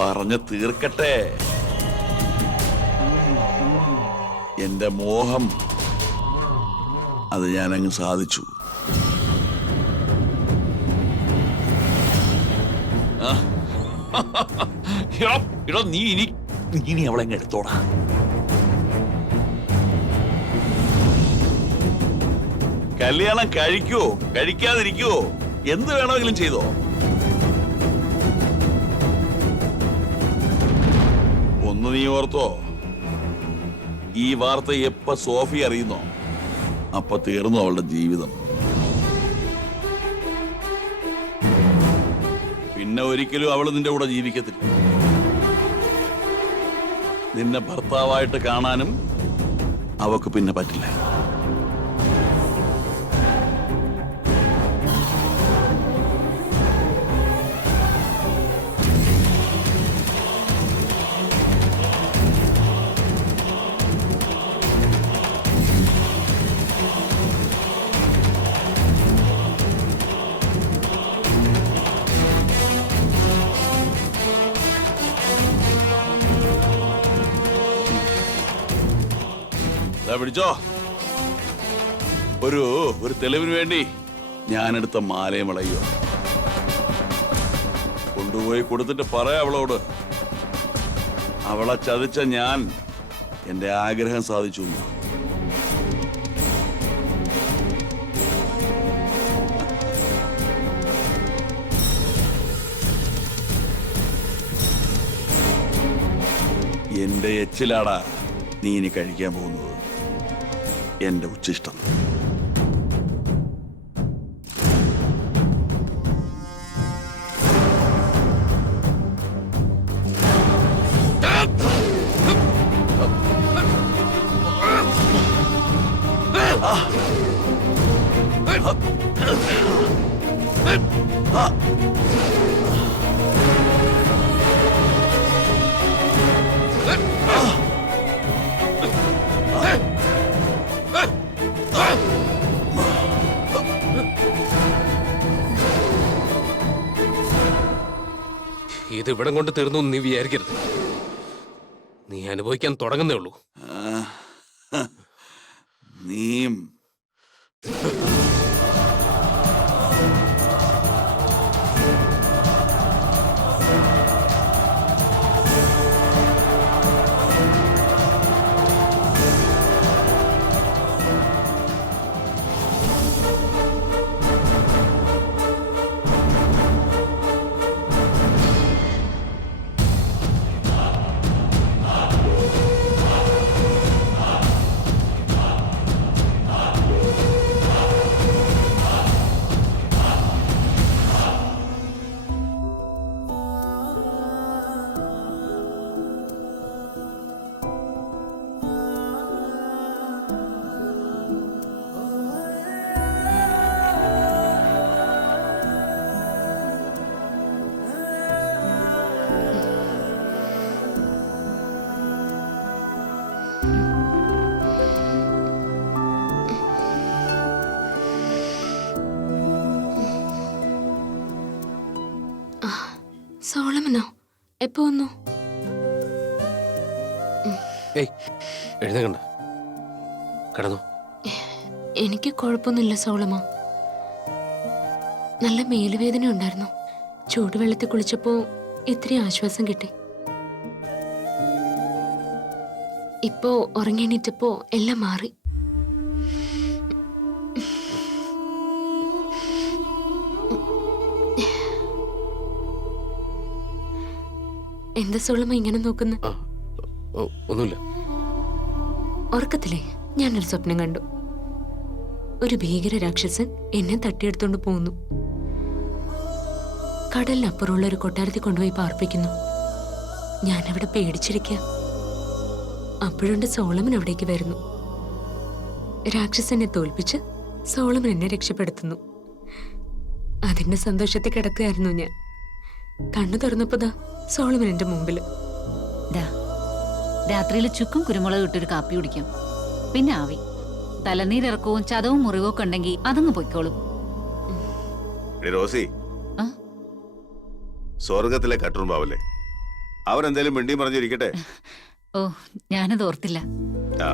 പറഞ്ഞു തീർക്കട്ടെ. എന്റെ മോഹം അത് ഞാനങ്ങ് സാധിച്ചു. നീ ഇനി അവളെങ്ങ് എടുത്തോടാ. കല്യാണം കഴിക്കോ കഴിക്കാതിരിക്കോ എന്ത് വേണമെങ്കിലും ചെയ്തോ. ഒന്ന് നീ ഓർത്തോ, ഈ വാർത്ത എപ്പ സോഫി അറിയുന്നോ അപ്പൊ തീർന്നു അവളുടെ ജീവിതം. പിന്നെ ഒരിക്കലും അവള് നിന്റെ കൂടെ ജീവിക്കത്തില്ല. നിന്നെ ഭർത്താവായിട്ട് കാണാനും അവക്ക് പിന്നെ പറ്റില്ല. പിടിച്ചോ. ഒരു തെളിവിന് വേണ്ടി ഞാനെടുത്ത മാലയും വളയോ കൊണ്ടുപോയി കൊടുത്തിട്ട് പറയാം അവളോട്, അവളെ ചതിച്ച ഞാൻ എന്റെ ആഗ്രഹം സാധിച്ചു. എന്റെ എച്ചിലാടാ നീ ഇനി കഴിക്കാൻ പോകുന്നത്. എന്റെ ഉച്ചിഷ്ടം. ഇത് ഇവിടം കൊണ്ട് തീർന്നു നീ വിചാരിക്കരുത്. നീ അനുഭവിക്കാൻ തുടങ്ങുന്നേ ഉള്ളൂ. നീയും സോളമനോ? എപ്പോ വന്നു? എഴുന്നേക്കണ്ട, കിടന്നു. എനിക്ക് കുഴപ്പമൊന്നുമില്ല സോളമ. നല്ല മേലുവേദന ഉണ്ടായിരുന്നു. ചൂടുവെള്ളത്തിൽ കുളിച്ചപ്പോ ഇത്രയും ആശ്വാസം കിട്ടി. ഇപ്പോ ഉറങ്ങിയെണീറ്റപ്പോ എല്ലാം മാറി. എന്താ സോളമ ഇങ്ങനെ നോക്കുന്നു? ഒന്നുമില്ല. ഉറക്കത്തിലേ ഞാനൊരു സ്വപ്നം കണ്ടു. ഒരു ഭീകര രാക്ഷസൻ എന്നെ തട്ടിയെടുത്തോണ്ട് പോകുന്നു. കടലിനപ്പുറമുള്ള ഒരു കൊട്ടാരത്തിൽ കൊണ്ടുപോയി പാർപ്പിക്കുന്നു. ഞാനവിടെ പേടിച്ചിരിക്കുക. അപ്പോഴുണ്ട് സോളമൻ അവിടേക്ക് വരുന്നു. രാക്ഷസനെ തോൽപ്പിച്ച് സോളമൻ എന്നെ രക്ഷപ്പെടുത്തുന്നു. അതിന്റെ സന്തോഷത്തിൽ കിടക്കുകയായിരുന്നു ഞാൻ. കണ്ണു തുറന്നപ്പോതാ സോളമൻ എന്റെ മുമ്പില്. രാത്രിയിൽ ചുക്കും കുരുമുളക് ഇട്ടൊരു കാപ്പി കുടിക്കും. പിന്നെ ആവി തലനീരിറക്കവും ചതവും മുറിവൊക്കെ ഉണ്ടെങ്കിൽ അതങ്ങ് പൊയ്ക്കോളും. റോസി, സ്വർഗത്തിലെ കട്ടുറുമ്പാവല്ലേ, അവരെന്തേലും മിണ്ടിയും പറഞ്ഞിരിക്കട്ടെ. ഓ, ഞാനത് ഓർത്തില്ല. ആ,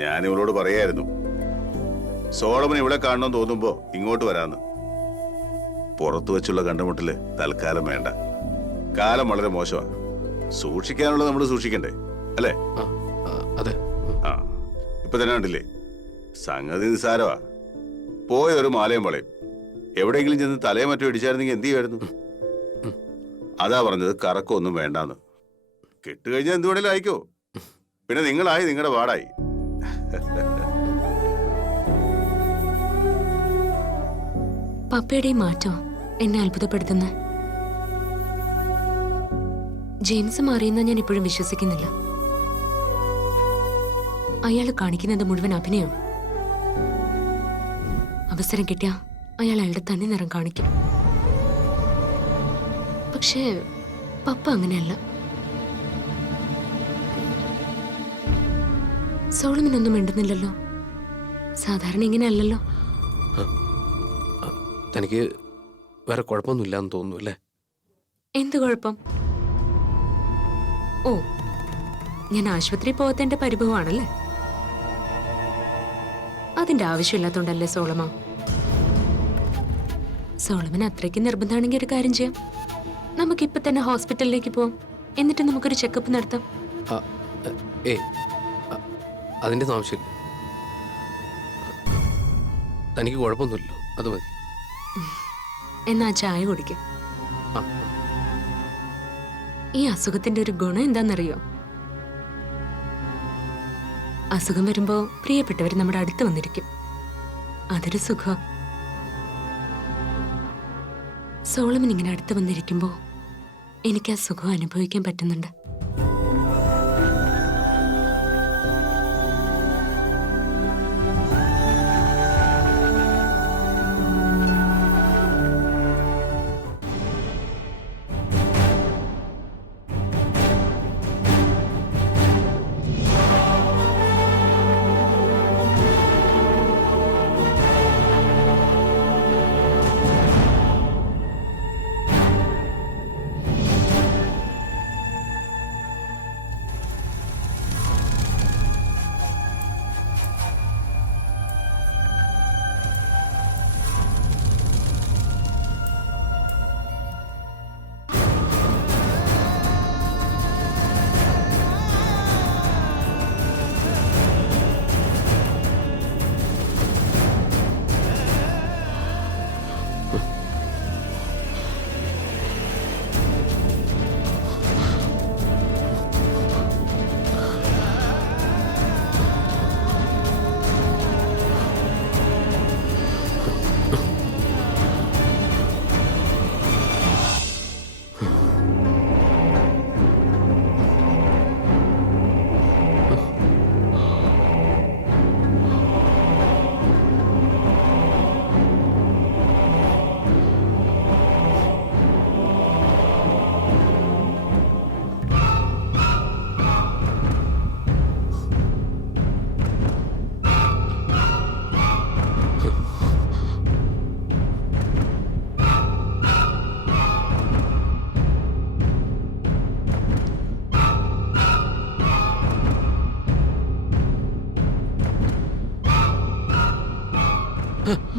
ഞാൻ ഇവളോട് പറയായിരുന്നു സോളമൻ ഇവിടെ കാണണമെന്ന് തോന്നുമ്പോ ഇങ്ങോട്ട് വരാന്ന്. പുറത്തു വെച്ചുള്ള കണ്ടുമുട്ടല് തൽക്കാലം വേണ്ട. കാലം വളരെ മോശമാണ്. സൂക്ഷിക്കാനുള്ളത് നമ്മൾ സൂക്ഷിക്കണ്ടേ, അല്ലേ? ആ, അതെ. ആ, ഇപ്പൊ തന്നെ കണ്ടില്ലേ, സംഗതി നിസ്സാരമാ. പോയ ഒരു മാലയും വളയും എവിടെയെങ്കിലും ചെന്ന് തലയെ മറ്റോ ഇടിച്ചായിരുന്നെങ്കിൽ എന്ത് ചെയ്യുമായിരുന്നു? അതാ പറഞ്ഞത്, കറക്കമൊന്നും വേണ്ടാന്ന്. കെട്ടുകഴിഞ്ഞാൽ എന്ത് വേണേലും ആയിക്കോ. പിന്നെ നിങ്ങളായി, നിങ്ങളുടെ പാടായി. പപ്പയുടെ ഈ മാറ്റം എന്നെ അത്ഭുതപ്പെടുത്തുന്ന. ജെയിംസ് മാറിയെന്ന് ഞാൻ ഇപ്പോഴും വിശ്വസിക്കുന്നില്ല. അയാൾ കാണിക്കുന്നത് മുഴുവൻ അഭിനയം. അവസരം കിട്ടിയ അയാൾ അയാളുടെ തനി നിറം കാണിക്കും. പക്ഷേ പപ്പ അങ്ങനെയല്ല. സോളമനൊന്നും മിണ്ടുന്നില്ലല്ലോ. സാധാരണ ഇങ്ങനെയല്ലല്ലോ. തനിക്ക് വേറെ കുഴപ്പമൊന്നുമില്ലാന്ന് തോന്നുന്നു അല്ലേ? എന്ത് കുഴപ്പം? ഓ, ഞാൻ ആശുപത്രി പോകത്തേണ്ട പരിഭവമാണല്ലേ? അതിന്റെ ആവശ്യമില്ലാത്തോണ്ടല്ലേ സോളമ? സോളമൻ അത്രയ്ക്ക് നിർബന്ധമാണെങ്കിൽ ഒരു കാര്യം ചെയ്യാം. നമുക്കിപ്പൊ തന്നെ ഹോസ്പിറ്റലിലേക്ക് പോവാം. എന്നിട്ട് നമുക്കൊരു ചെക്കപ്പ് നടത്താം. അതിൻ്റെ ഒന്നും ആവശ്യമില്ല. തനിക്ക് കുഴപ്പമൊന്നുമില്ലല്ലോ, അത് മതി. എന്നാ ചായ കുടിക്കും. ആ, ഈ അസുഖത്തിന്റെ ഒരു ഗുണം എന്താണെന്നറിയോ? അസുഖം വരുമ്പോ പ്രിയപ്പെട്ടവർ നമ്മുടെ അടുത്ത് വന്നിരിക്കും. അതൊരു സുഖം. സോളമൻ ഇങ്ങനെ അടുത്ത് വന്നിരിക്കുമ്പോ എനിക്ക് ആ സുഖം അനുഭവിക്കാൻ പറ്റുന്നുണ്ട്.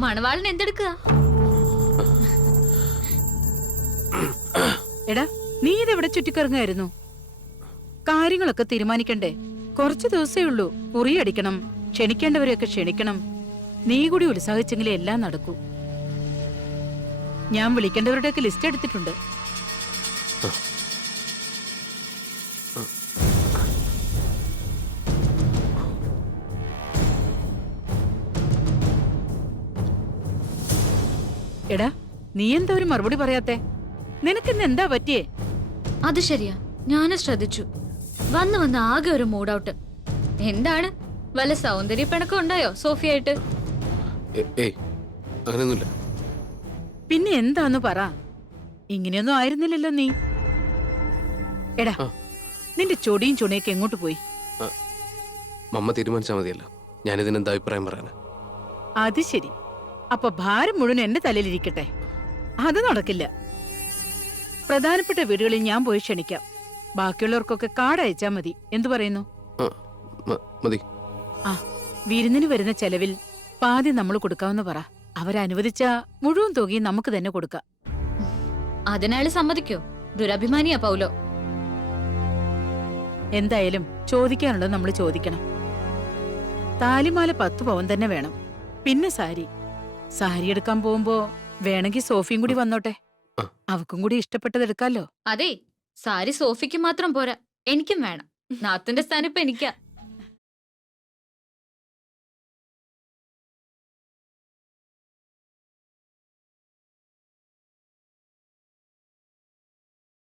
മണവാളൻ എന്തെടുക്കുക? എടാ, നീ ഇതെവിടെ ചുറ്റിക്കറങ്ങായിരുന്നു? കാര്യങ്ങളൊക്കെ തീരുമാനിക്കണ്ടേ? കുറച്ചു ദിവസേ ഉള്ളൂ. കുറിയടിക്കണം, ക്ഷണിക്കേണ്ടവരെയൊക്കെ ക്ഷണിക്കണം. നീ കൂടി ഉത്സാഹിച്ചെങ്കിലേ എല്ലാം നടക്കൂ. ഞാൻ വിളിക്കേണ്ടവരുടെയൊക്കെ ലിസ്റ്റ് എടുത്തിട്ടുണ്ട്. എടാ, നീ എന്താ ഒരു മറുപടി പറയാത്തെ? നിനക്കിന്ന് എന്താ പറ്റിയേ? അത് ശരിയാ, ഞാനും ശ്രദ്ധിച്ചു. വന്ന് വന്ന് ആകെ ഒരു മൂഡ് ഔട്ട്. എന്താണ്, വല്ല സൗന്ദര്യ പിണക്കം ഉണ്ടായോ സോഫിയായിട്ട്? ഏയ്, അങ്ങനെയൊന്നുമില്ല. പിന്നെ എന്താന്ന് പറ. ഇങ്ങനെയൊന്നും ആയിരുന്നില്ലല്ലോ നീ. എടാ, നിന്റെ ചൊടിയും ചുണയൊക്കെ എങ്ങോട്ട് പോയി? മമ്മ തീരുമാനിച്ചാൽ മതിയല്ലോ. ഞാനിതിനെന്താ അഭിപ്രായം പറയാനാ? അത് ശരി. അപ്പൊ ഭാരം മുഴുവൻ എന്റെ തലയിലിരിക്കട്ടെ? അത് നടക്കില്ല. പ്രധാനപ്പെട്ട വീടുകളിൽ ഞാൻ പോയി ക്ഷണിക്കാം. ബാക്കിയുള്ളവർക്കൊക്കെ കാർഡ് അയച്ചാ മതി. എന്തു പറയുന്നു? ആ, മതി. ആ, വിരുന്നിന് വരുന്ന ചെലവിൽ പാതി നമ്മൾ കൊടുക്കാമെന്ന് പറ. അവരനുവദിച്ച മുഴുവൻ തുകയും നമുക്ക് തന്നെ കൊടുക്കാം. അതിനയാള് സമ്മതിക്കോ? ദുരഭിമാനിയാ പൗലോ. എന്തായാലും ചോദിക്കാനുള്ളത് നമ്മൾ ചോദിക്കണം. താലിമാല 10 പവൻ തന്നെ വേണം. പിന്നെ സാരി എടുക്കാൻ പോകുമ്പോ വേണമെങ്കിൽ സോഫിയും കൂടി വന്നോട്ടെ. ആ. അവക്കും കൂടി ഇഷ്ടപ്പെട്ടത് എടുക്കാലോ. അതെ, സാരി സോഫിക്ക് മാത്രം പോരാ, എനിക്കും വേണം. നാത്തിന്റെ സ്ഥാനം ഇപ്പൊ എനിക്കാ.